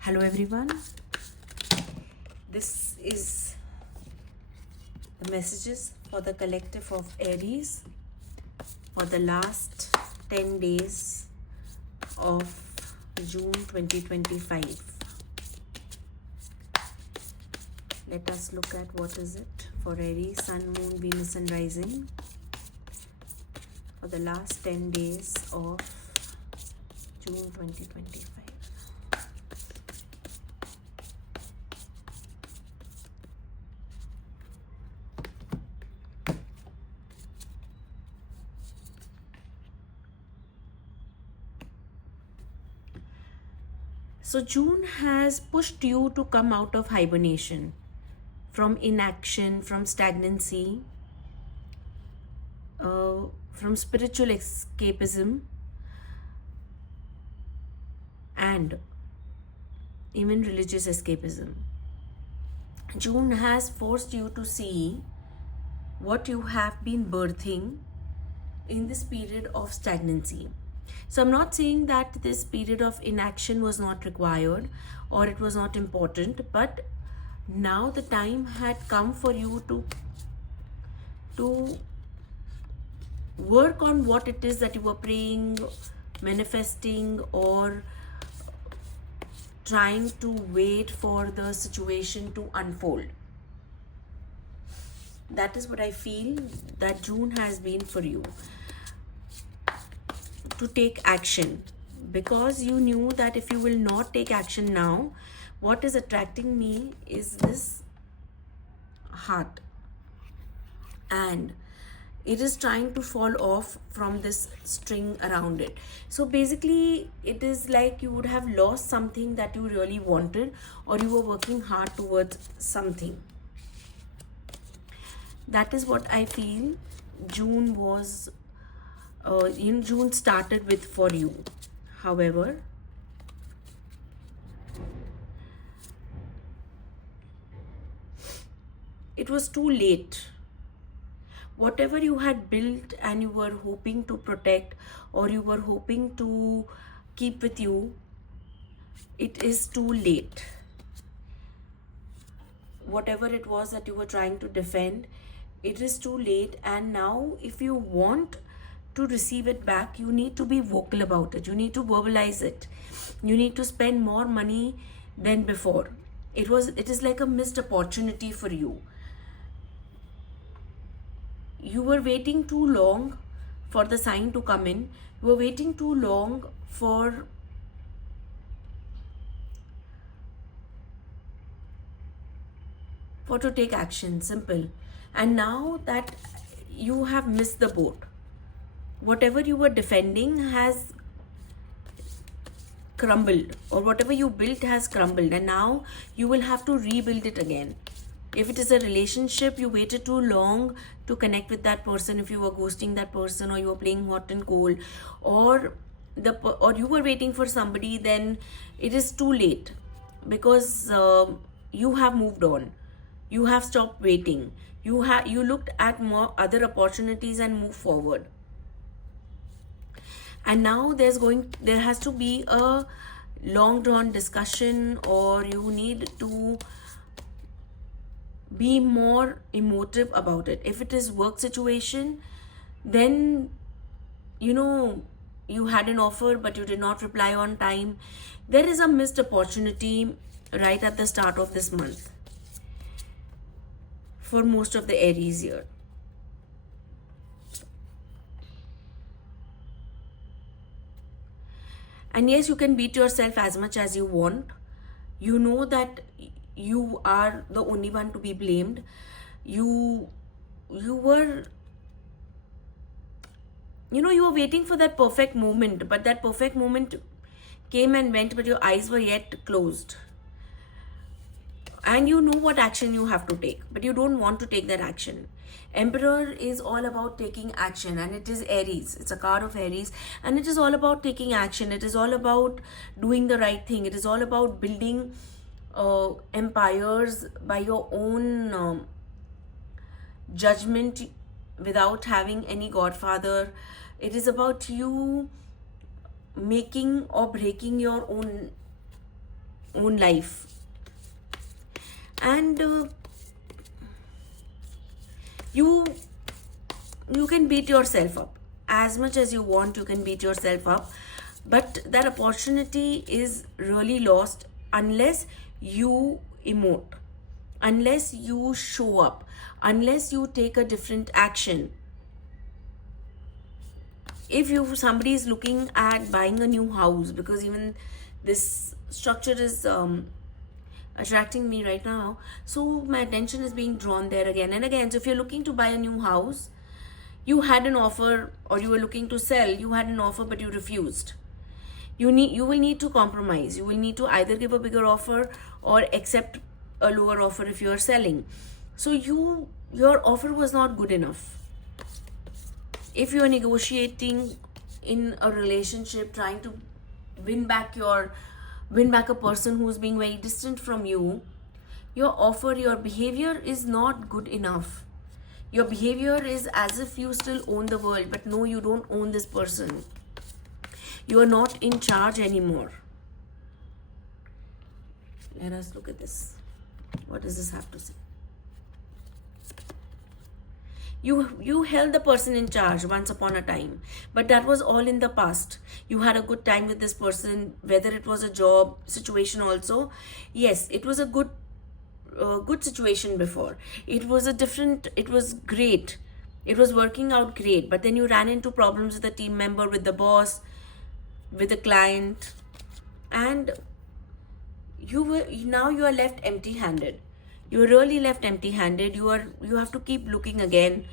Hello everyone, this is the messages for the collective of Aries for the last 10 days of June 2025. Let us look at what is it for Aries, Sun, Moon, Venus and Rising for the last 10 days of June 2025. So June has pushed you to come out of hibernation, from inaction, from stagnancy, from spiritual escapism, and even religious escapism. June has forced you to see what you have been birthing in this period of stagnancy. So I'm not saying that this period of inaction was not required or it was not important, but now the time had come for you to work on what it is that you were praying, manifesting, or trying to wait for the situation to unfold. That is what I feel that June has been for you. To take action, because you knew that if you will not take action now, what is attracting me is this heart, and it is trying to fall off from this string around it. So basically it is like you would have lost something that you really wanted, or you were working hard towards something. That is what I feel June was June started with for you. However, it was too late. Whatever you had built and you were hoping to protect, or you were hoping to keep with you, it is too late. Whatever it was that you were trying to defend, it is too late. And now if you want to receive it back, you need to be vocal about it. You need to verbalize it. You need to spend more money than before. It is like a missed opportunity for you. You were waiting too long for the sign to come in. You were waiting too long for to take action. Simple. And now that you have missed the boat, whatever you were defending has crumbled, or whatever you built has crumbled, and now you will have to rebuild it again. If it is a relationship, you waited too long to connect with that person, if you were ghosting that person, or you were playing hot and cold, or you were waiting for somebody, then it is too late, because you have moved on. You have stopped waiting. You looked at more other opportunities and moved forward. And now there has to be a long drawn discussion, or you need to be more emotive about it. If it is work situation, then you had an offer but you did not reply on time. There is a missed opportunity right at the start of this month for most of the Aries here. And yes, you can beat yourself as much as you want. You know that you are the only one to be blamed. You were waiting for that perfect moment, but that perfect moment came and went, but your eyes were yet closed. And you know what action you have to take, but you don't want to take that action. Emperor is all about taking action, and it is Aries. It's a card of Aries, and it is all about taking action. It is all about doing the right thing. It is all about building empires by your own judgment, without having any godfather. It is about you making or breaking your own own life. And you can beat yourself up as much as you want. You can beat yourself up, but that opportunity is really lost unless you emote, unless you show up, unless you take a different action. If somebody is looking at buying a new house, because even this structure is attracting me right now, so my attention is being drawn there again and again. So if you're looking to buy a new house, you had an offer, or you were looking to sell, you had an offer but you refused. You will need to compromise. You will need to either give a bigger offer or accept a lower offer if you are selling. So your offer was not good enough. If you are negotiating in a relationship, trying to win back a person who's being very distant from you, your offer, your behavior is not good enough. Your behavior is as if you still own the world, but no, you don't own this person. You are not in charge anymore. Let us look at this. What does this have to say? You held the person in charge once upon a time, but that was all in the past. You had a good time with this person, whether it was a job situation also. Yes, it was a good situation before. It was great. It was working out great, but then you ran into problems with the team member, with the boss, with the client, and you are left empty-handed. You are really left empty-handed. You have to keep looking again.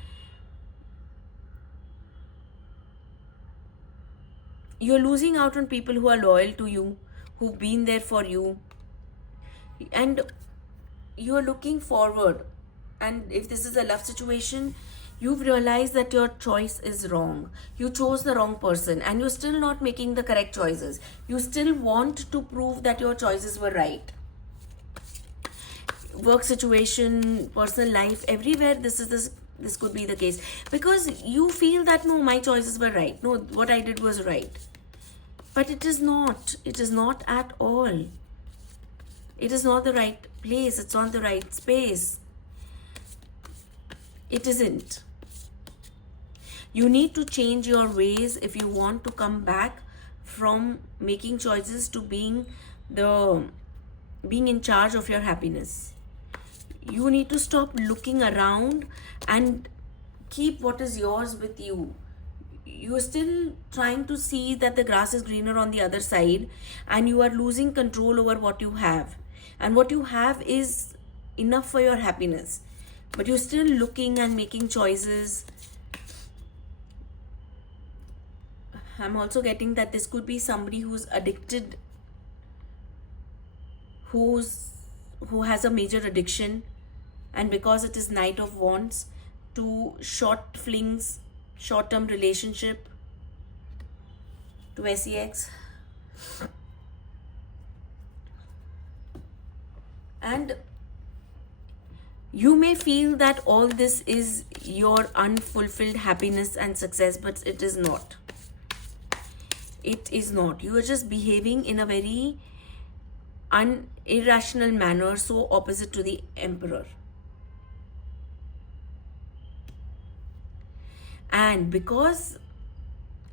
You're losing out on people who are loyal to you, who've been there for you, and you're looking forward. And if this is a love situation, you've realized that your choice is wrong. You chose the wrong person, and you're still not making the correct choices. You still want to prove that your choices were right. Work situation, personal life, everywhere this could be the case, because you feel that no, my choices were right, no, what I did was right, but it is not at all. It is not the right place, it's not the right space. It isn't. You need to change your ways if you want to come back from making choices to being in charge of your happiness. You need to stop looking around and keep what is yours with you. You're still trying to see that the grass is greener on the other side, and you are losing control over what you have. And what you have is enough for your happiness, but you're still looking and making choices. I'm also getting that this could be somebody who's addicted, who has a major addiction, and because it is Knight of Wands, to short flings, short-term relationship, to sex. And you may feel that all this is your unfulfilled happiness and success, but it is not. It is not. You are just behaving in a very irrational manner, so opposite to the Emperor. And because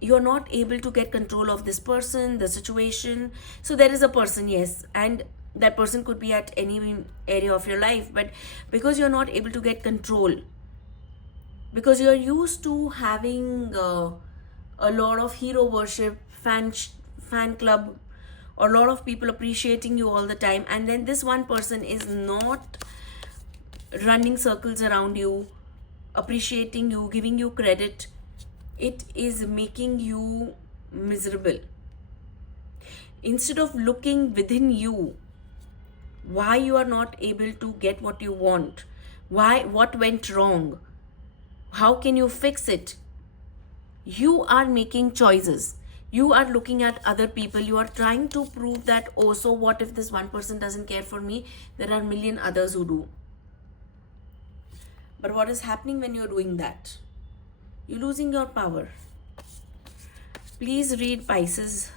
you're not able to get control of this person, the situation, so there is a person, yes, and that person could be at any area of your life, but because you're not able to get control, because you're used to having a lot of hero worship, fan club, or a lot of people appreciating you all the time, and then this one person is not running circles around you, appreciating you, giving you credit, it is making you miserable. Instead of looking within you, why you are not able to get what you want, what went wrong, how can you fix it, you are making choices. You are looking at other people. You are trying to prove that, oh, so what if this one person doesn't care for me? There are a million others who do. But what is happening when you're doing that? You're losing your power. Please read Pisces.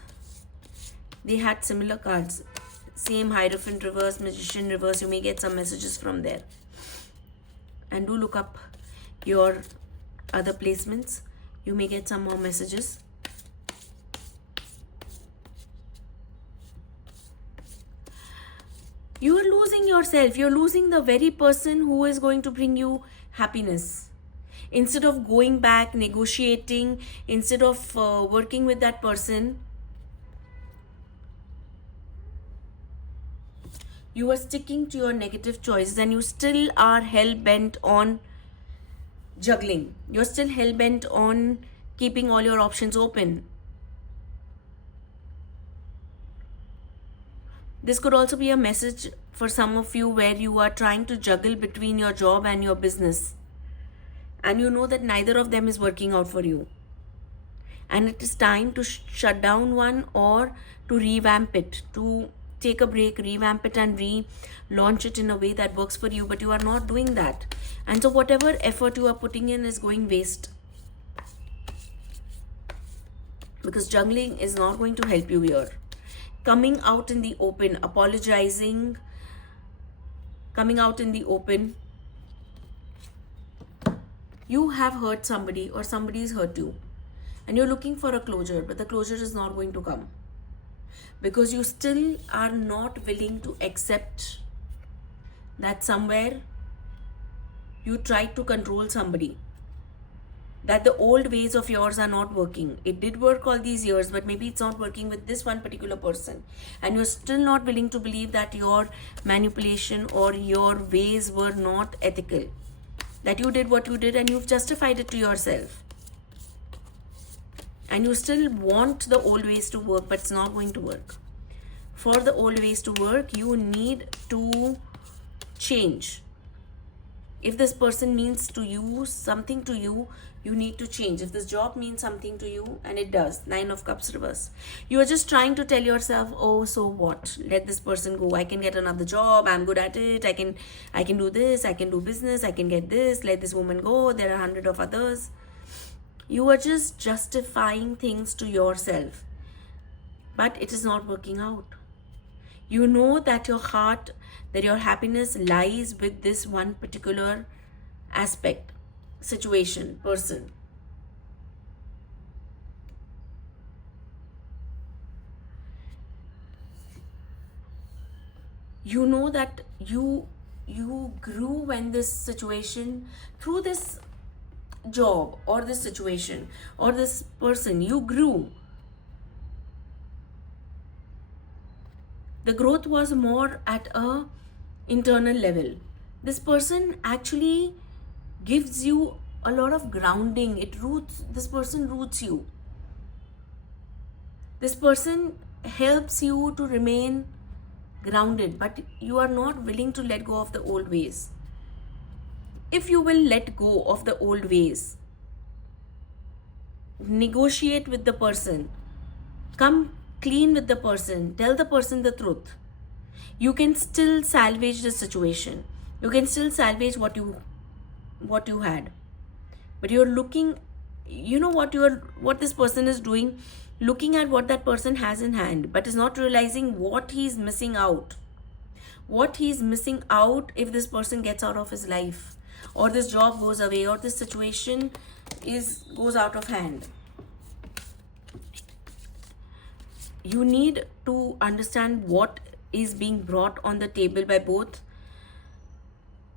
They had similar cards. same Hierophant reverse, Magician reverse, you may get some messages from there. And do look up your other placements, you may get some more messages. You are losing yourself. You're losing the very person who is going to bring you happiness. Instead of going back, negotiating, instead of working with that person, you are sticking to your negative choices, and you still are hell-bent on juggling. You're still hell-bent on keeping all your options open. This could also be a message for some of you where you are trying to juggle between your job and your business, and you know that neither of them is working out for you, and it is time to shut down one or to revamp it, to take a break, revamp it, and relaunch it in a way that works for you. But you are not doing that, and so whatever effort you are putting in is going waste, because juggling is not going to help you here. Coming out in the open, apologizing, coming out in the open, you have hurt somebody or somebody has hurt you, and you're looking for a closure, but the closure is not going to come because you still are not willing to accept that somewhere you tried to control somebody, that the old ways of yours are not working. It did work all these years, but maybe it's not working with this one particular person, and you're still not willing to believe that your manipulation or your ways were not ethical, that you did what you did and you've justified it to yourself, and you still want the old ways to work, but it's not going to work. For the old ways to work, you need to change. If this person means to you something to you, you need to change. If this job means something to you, and it does, 9 of Cups reverse, you are just trying to tell yourself, oh, so what, let this person go, I can get another job, I'm good at it, I can do this, I can do business, I can get this, let this woman go, there are 100 of others. You are just justifying things to yourself, but it is not working out. You know that your heart, that your happiness lies with this one particular aspect, situation, person. You know that you grew when this situation, through this job or this situation or this person, you grew. The growth was more at a internal level. This person actually gives you a lot of grounding. This person roots you. This person helps you to remain grounded, but you are not willing to let go of the old ways. If you will let go of the old ways, negotiate with the person, come clean with the person, tell the person the truth, you can still salvage the situation. You can still salvage what you had. But you're looking, you know what this person is doing, looking at what that person has in hand, but is not realizing what he's missing out. What he's missing out if this person gets out of his life, or this job goes away, or this situation goes out of hand. You need to understand what is being brought on the table by both.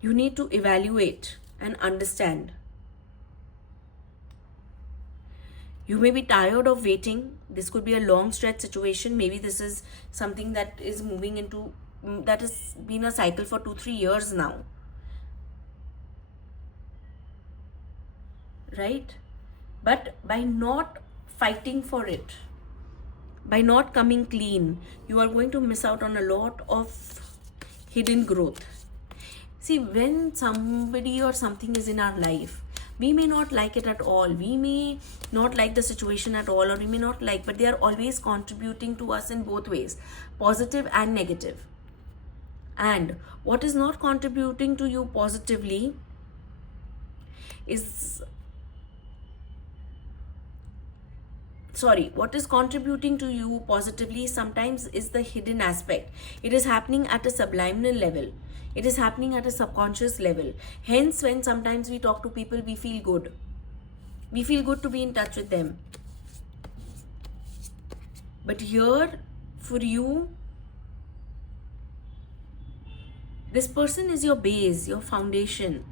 You need to evaluate and understand. You may be tired of waiting. This could be a long stretch situation. Maybe this is something that is moving into, that has been a cycle for 2-3 years now. Right? But by not fighting for it, by not coming clean, you are going to miss out on a lot of hidden growth. See, when somebody or something is in our life, we may not like it at all. We may not like the situation at all, or we may not like, but they are always contributing to us in both ways, positive and negative. And what is not contributing to you positively is what is contributing to you positively sometimes is the hidden aspect. It is happening at a subliminal level. It is happening at a subconscious level. Hence, when sometimes we talk to people, we feel good. We feel good to be in touch with them. But here, for you, this person is your base, your foundation.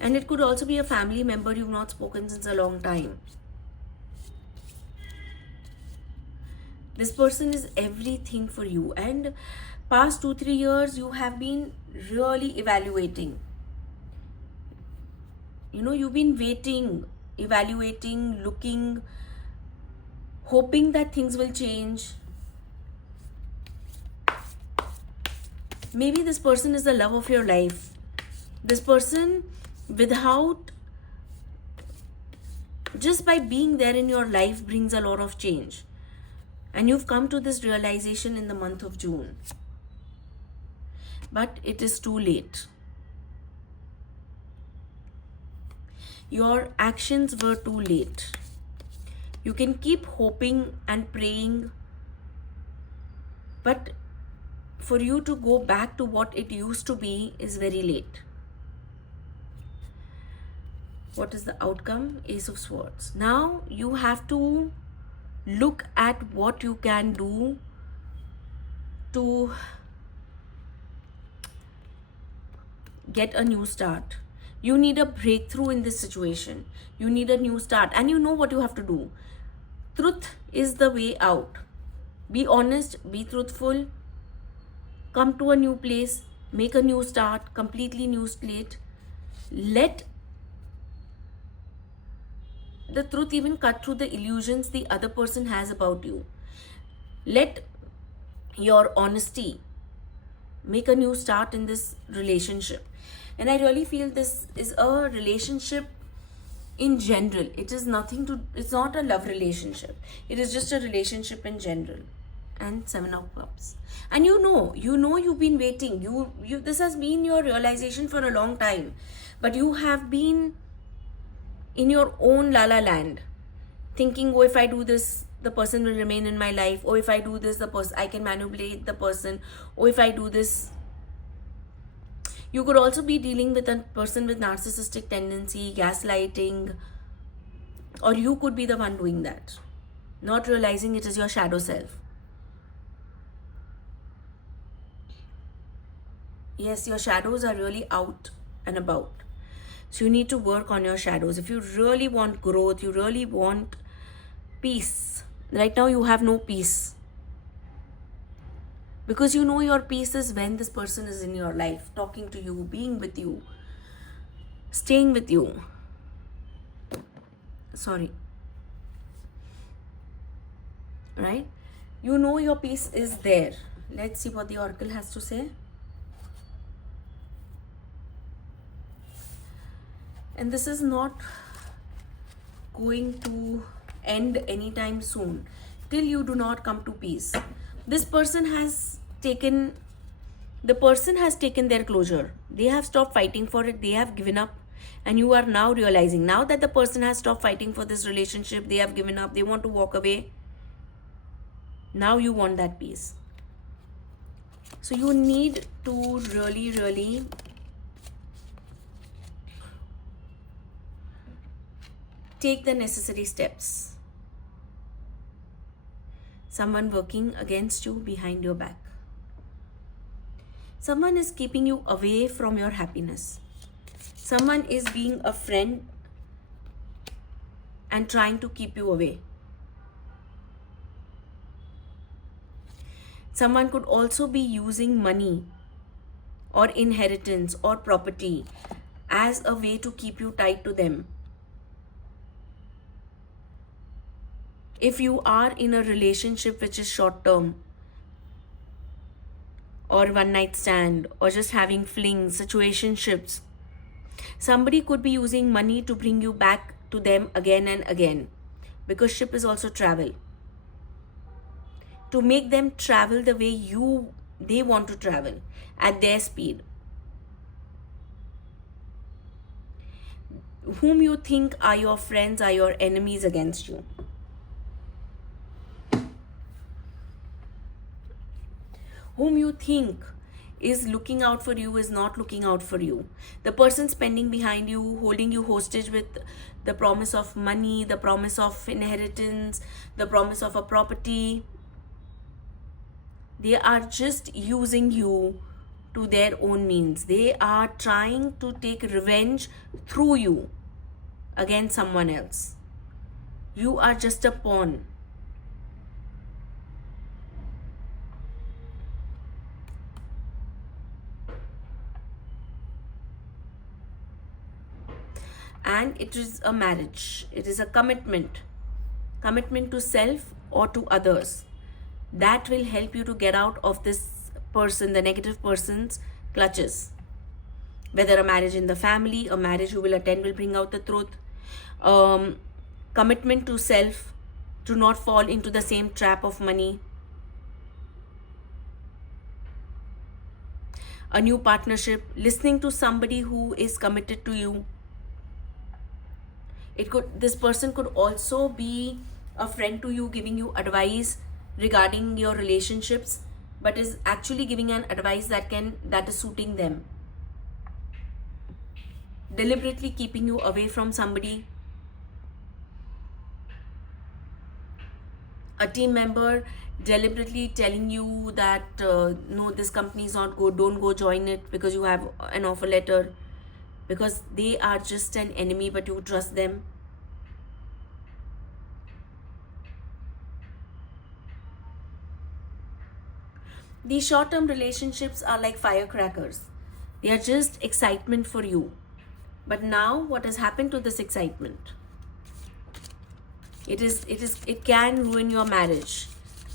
And it could also be a family member you've not spoken since a long time. This person is everything for you. And past 2-3 years, you have been really evaluating. You've been waiting, evaluating, looking, hoping that things will change. Maybe this person is the love of your life. This person, just by being there in your life, brings a lot of change. And you've come to this realization in the month of June. But it is too late. Your actions were too late. You can keep hoping and praying, but for you to go back to what it used to be is very late. What is the outcome? Ace of Swords. Now you have to look at what you can do to get a new start. You need a breakthrough in this situation. You need a new start, and you know what you have to do. Truth is the way out. Be honest, be truthful, come to a new place, make a new start, completely new slate. Let the truth even cut through the illusions the other person has about you. Let your honesty make a new start in this relationship. And I really feel this is a relationship in general. It's not a love relationship. It is just a relationship in general. And 7 of Cups. And you've been waiting. This has been your realization for a long time. But you have been in your own la la land, thinking, oh, if I do this, the person will remain in my life. Oh, if I do this, I can manipulate the person. Oh, if I do this. You could also be dealing with a person with narcissistic tendency, gaslighting, or you could be the one doing that, not realizing it is your shadow self. Yes, your shadows are really out and about. So you need to work on your shadows. If you really want growth, you really want peace. Right now you have no peace. Because your peace is when this person is in your life, talking to you, being with you, staying with you. Sorry. Right? Your peace is there. Let's see what the oracle has to say. And this is not going to end anytime soon till you do not come to peace. The person has taken their closure. They have stopped fighting for it. They have given up. And you are now realizing, now that the person has stopped fighting for this relationship, they have given up, they want to walk away. Now you want that peace. So you need to really, really take the necessary steps. Someone working against you behind your back. Someone is keeping you away from your happiness. Someone is being a friend and trying to keep you away. Someone could also be using money or inheritance or property as a way to keep you tied to them. If you are in a relationship which is short term, or one night stand, or just having flings, situationships, somebody could be using money to bring you back to them again and again, because ship is also travel. To make them travel the way they want to travel, at their speed. Whom you think are your friends are your enemies against you. whom you think is looking out for you is not looking out for you. The person spending behind you, holding you hostage with the promise of money, the promise of inheritance, the promise of a property, they are just using you to their own means. They are trying to take revenge through you against someone else. You are just a pawn. And it is a marriage. It is a commitment. Commitment to self or to others. That will help you to get out of this person, the negative person's clutches. Whether a marriage in the family, a marriage you will attend will bring out the truth. Commitment to self, to not fall into the same trap of money. A new partnership, listening to somebody who is committed to you. This person could also be a friend to you, giving you advice regarding your relationships, but is actually giving an advice that is suiting them. Deliberately keeping you away from somebody. A team member deliberately telling you that no, this company is not good, don't go join it because you have an offer letter, because they are just an enemy but you trust them. These short-term relationships are like firecrackers. They are just excitement for you. But now what has happened to this excitement? It can ruin your marriage.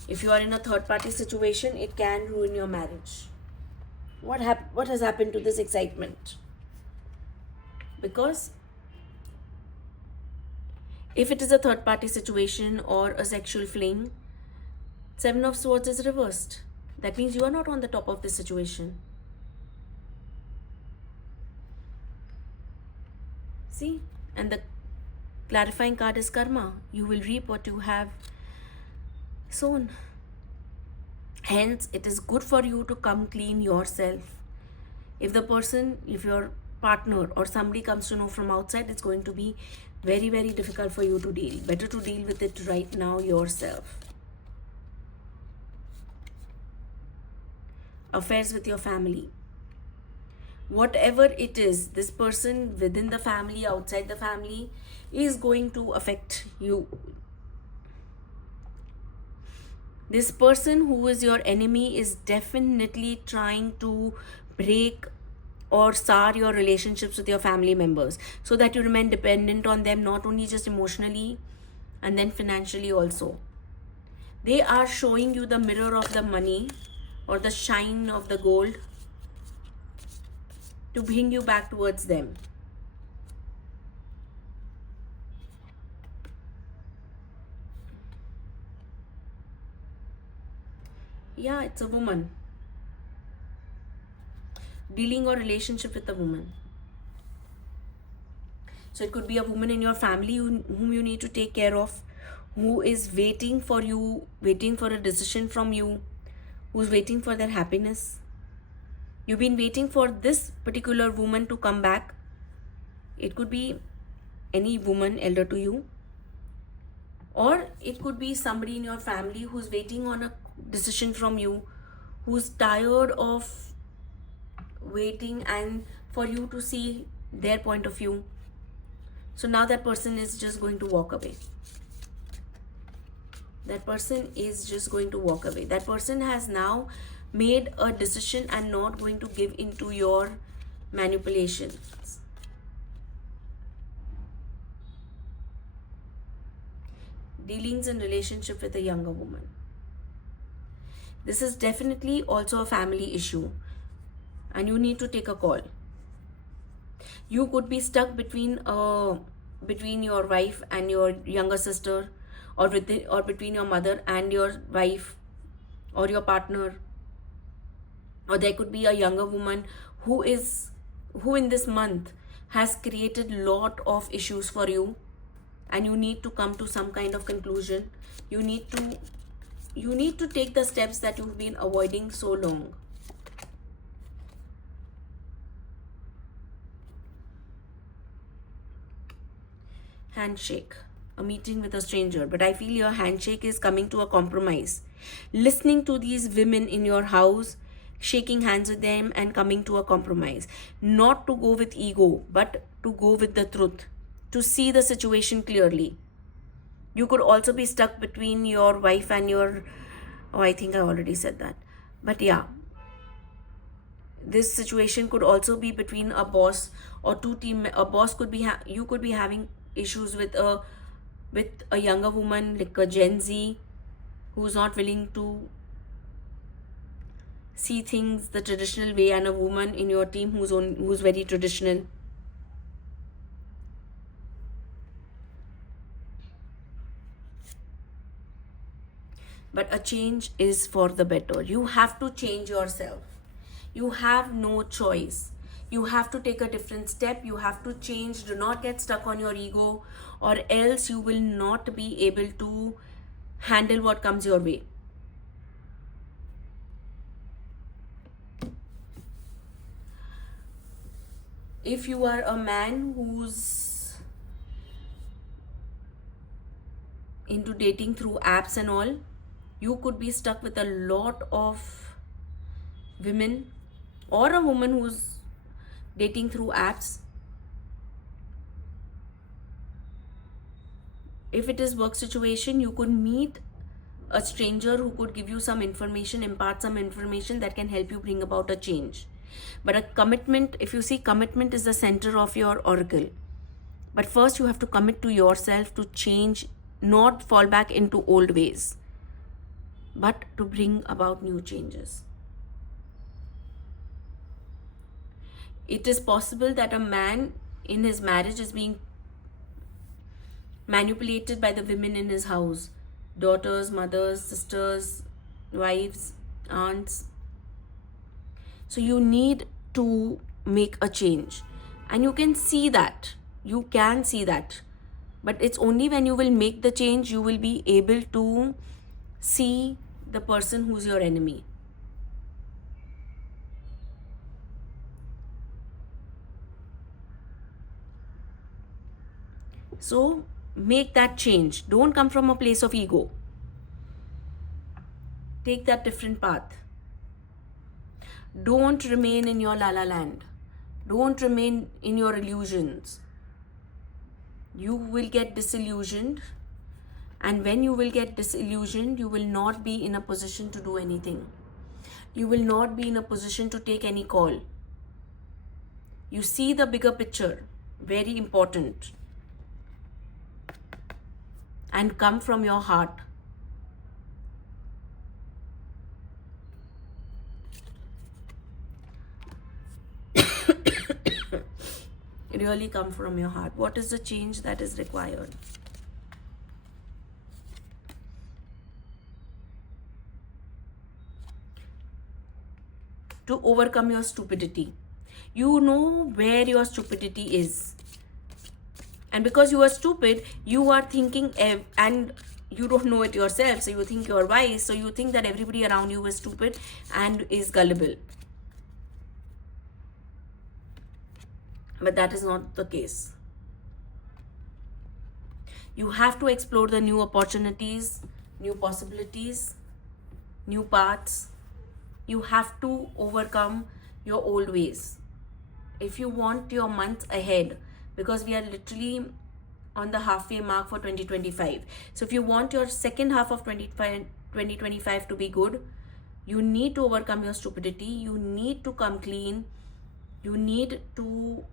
If you are in a third-party situation, it can ruin your marriage. What has happened to this excitement? Because if it is a third-party situation or a sexual fling, Seven of Swords is reversed. That means you are not on the top of this situation. See? And the clarifying card is karma. You will reap what you have sown. Hence, it is good for you to come clean yourself. If your partner or somebody comes to know from outside, it's going to be very, very difficult for you to deal. Better to deal with it right now yourself. Affairs with your family. Whatever it is, this person within the family, outside the family, is going to affect you. This person who is your enemy is definitely trying to break or sour your relationships with your family members so that you remain dependent on them, not only just emotionally and then financially also. They are showing you the mirror of the money or the shine of the gold to bring you back towards them. Yeah, it's a woman. Dealing or relationship with a woman. So it could be a woman in your family whom you need to take care of, who is waiting for you, waiting for a decision from you, who's waiting for their happiness. You've been waiting for this particular woman to come back. It could be any woman elder to you, or it could be somebody in your family who's waiting on a decision from you, who's tired of waiting and for you to see their point of view. So now that person is just going to walk away. That person is just going to walk away. That person has now made a decision and not going to give into your manipulations. Dealings in relationship with a younger woman. This is definitely also a family issue and you need to take a call. You could be stuck between your wife and your younger sister, or between your mother and your wife or your partner. Or there could be a younger woman who in this month has created lot of issues for you, and you need to come to some kind of conclusion. You need to you need to take the steps that you've been avoiding so long. Handshake, a meeting with a stranger, but I feel your handshake is coming to a compromise. Listening to these women in your house, shaking hands with them and coming to a compromise. Not to go with ego, but to go with the truth, to see the situation clearly. You could also be stuck between your wife and your, oh, I think I already said that. But yeah, this situation could also be between a boss or two team. A boss could be, you could be having issues with a younger woman, like a Gen Z, who's not willing to see things the traditional way, and a woman in your team who's very traditional. But a change is for the better. You have to change yourself. You have no choice. You have to take a different step. You have to change. Do not get stuck on your ego, or else you will not be able to handle what comes your way. If you are a man who's into dating through apps and all, you could be stuck with a lot of women, or a woman who's dating through apps. If it is work situation, you could meet a stranger who could give you some information, impart some information that can help you bring about a change. But a commitment, if you see, commitment is the center of your oracle. But first you have to commit to yourself to change, not fall back into old ways, but to bring about new changes. It is possible that a man in his marriage is being manipulated by the women in his house, daughters, mothers, sisters, wives, aunts. So you need to make a change, and you can see that. You can see that. But it's only when you will make the change you will be able to see the person who's your enemy. So make that change. Don't come from a place of ego. Take that different path. Don't remain in your la la land. Don't remain in your illusions. You will get disillusioned, and when you will get disillusioned, you will not be in a position to do anything. You will not be in a position to take any call. You see the bigger picture, very important, and come from your heart. Really come from your heart. What is the change that is required? To overcome your stupidity. You know where your stupidity is. And because you are stupid, you are thinking, and you don't know it yourself, so you think you're wise, so you think that everybody around you is stupid and is gullible. But that is not the case. You have to explore the new opportunities, new possibilities, new paths. You have to overcome your old ways. If you want your months ahead, because we are literally on the halfway mark for 2025. So if you want your second half of 2025 to be good, you need to overcome your stupidity. You need to come clean. You need to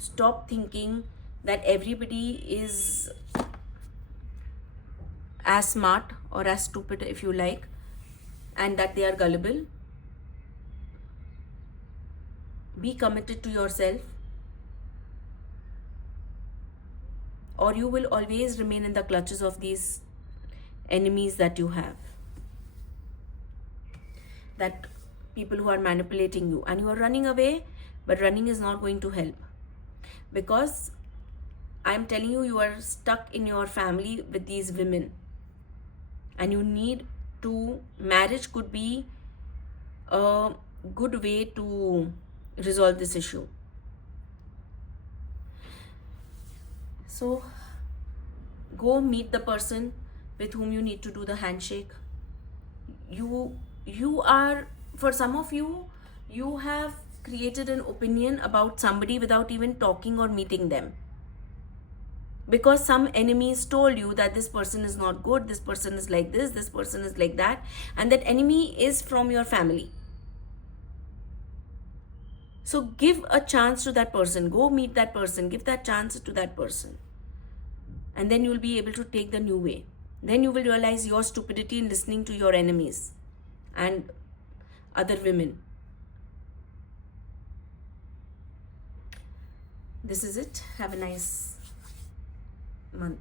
stop thinking that everybody is as smart or as stupid, if you like, and that they are gullible. Be committed to yourself, or you will always remain in the clutches of these enemies that you have, that people who are manipulating you, and you are running away. But running is not going to help, because I am telling you, you are stuck in your family with these women, and you need to, marriage could be a good way to resolve this issue. So go meet the person with whom you need to do the handshake. You are, for some of you, you have created an opinion about somebody without even talking or meeting them, because some enemies told you that this person is not good, this person is like this person is like that, and that enemy is from your family. So give a chance to that person, go meet that person, give that chance to that person, and then you will be able to take the new way. Then you will realize your stupidity in listening to your enemies and other women. This is it. Have a nice month.